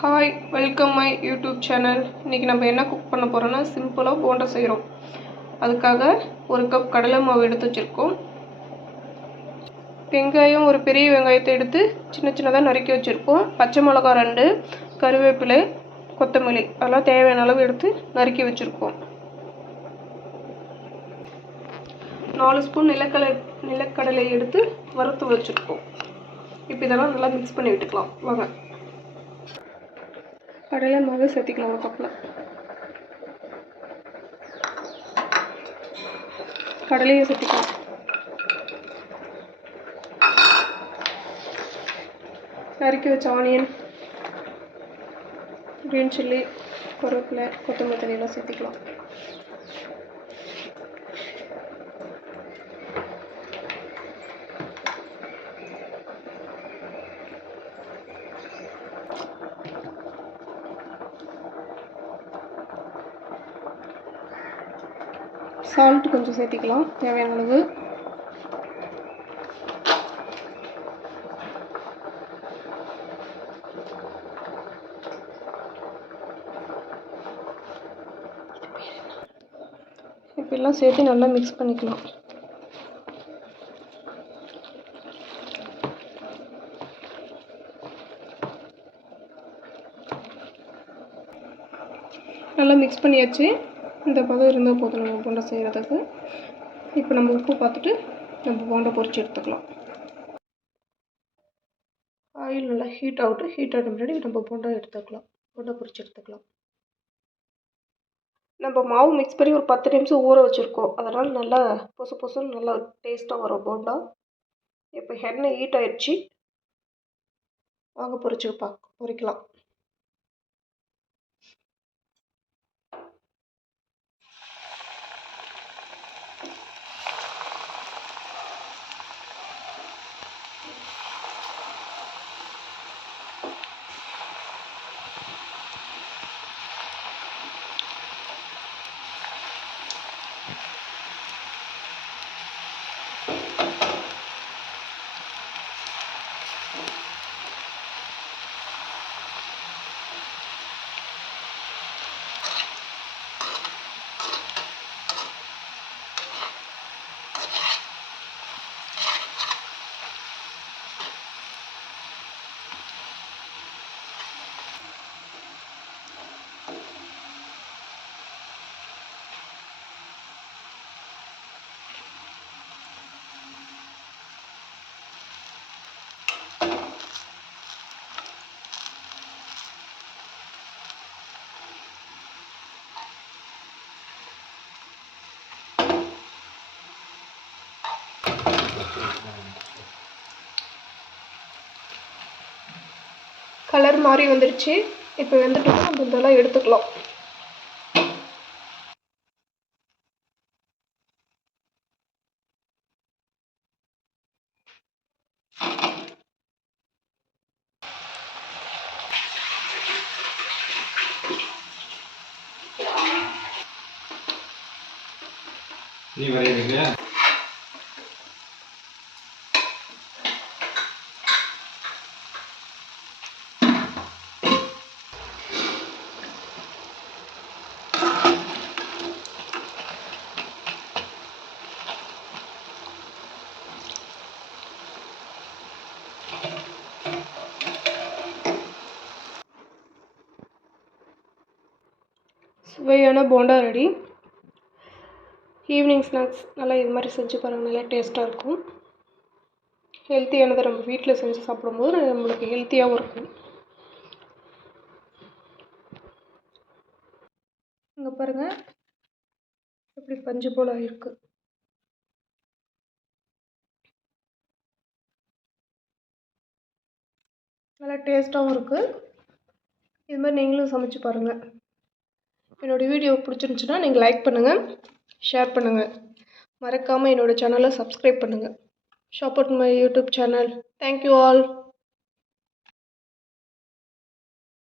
Hi, welcome my YouTube channel. இன்றைக்கி நம்ம என்ன குக் பண்ண போகிறோன்னா சிம்பிளாக போண்டா செய்கிறோம். அதுக்காக ஒரு கப் கடலை மாவு எடுத்து வச்சுருக்கோம். வெங்காயம் ஒரு பெரிய வெங்காயத்தை எடுத்து சின்ன சின்னதாக நறுக்கி வச்சுருக்கோம். பச்சை மிளகா 2, கருவேப்பிலை, கொத்தமல்லி அதெல்லாம் தேவையான அளவு எடுத்து நறுக்கி வச்சுருக்கோம். 4 ஸ்பூன் நிலக்கடலை எடுத்து வறுத்து வச்சுருக்கோம். இப்போ இதெல்லாம் நல்லா மிக்ஸ் பண்ணி விட்டுக்கலாம். வாங்க, கடலை மாவு சேர்த்திக்கலாம். ஒரு கப்பில் கடலையை சேர்த்திக்கலாம். நறுக்கி வச்ச ஆனியன், க்ரீன் சில்லி, கருவேப்பிலை, கொத்தமல்லி தண்ணியெல்லாம் சேர்த்திக்கலாம். சால்ட் கொஞ்சம் சேர்த்திக்கலாம் தேவையான அளவு. இப்பெல்லாம் சேர்த்து நல்லா மிக்ஸ் பண்ணிக்கலாம். நல்லா மிக்ஸ் பண்ணியாச்சு. இந்த பதம் இருந்தால் போதும் நம்ம போண்டா செய்கிறதுக்கு. இப்போ நம்ம உப்பு பார்த்துட்டு நம்ம போண்டா பொரிச்சு எடுத்துக்கலாம். ஆயில் நல்லா ஹீட் ஆகட்டும். ஹீட் ஆகிட்ட முன்னாடி நம்ம போண்டா பொரிச்சு எடுத்துக்கலாம். நம்ம மாவு மிக்ஸ் பண்ணி ஒரு 10 நிமிஷம் ஊற வச்சுருக்கோம். அதனால் நல்லா பொசு பொசுன்னு நல்லா டேஸ்ட்டாக வரும் போண்டா. இப்போ எண்ணெய் ஹீட் ஆயிடுச்சு. வாங்க பொரிக்கலாம். கலர் மாறி வந்துடுச்சு. இப்போ வெந்துட்டு நம்ம இதெல்லாம் எடுத்துக்கலாம். நீ வரையறீங்களா? சுவையான போண்டா ரெடி. ஈவினிங் ஸ்நாக்ஸ் நல்லா இது மாதிரி செஞ்சு பாருங்கள். நல்லா டேஸ்ட்டாக இருக்கும். ஹெல்த்தியானதை நம்ம வீட்டில் செஞ்சு சாப்பிடும்போது நம்மளுக்கு ஹெல்த்தியாகவும் இருக்கும். இங்கே பாருங்கள் எப்படி பஞ்சு போல் ஆகிருக்கு. நல்லா டேஸ்ட்டாகவும் இருக்குது. இது மாதிரி நீங்களும் சமைச்சு பாருங்கள். என்னோடய வீடியோ பிடிச்சிருந்துச்சுன்னா நீங்கள் லைக் பண்ணுங்கள், ஷேர் பண்ணுங்கள். மறக்காமல் என்னோடய சேனலை சப்ஸ்கிரைப் பண்ணுங்கள். Support my YouTube channel. Thank you all.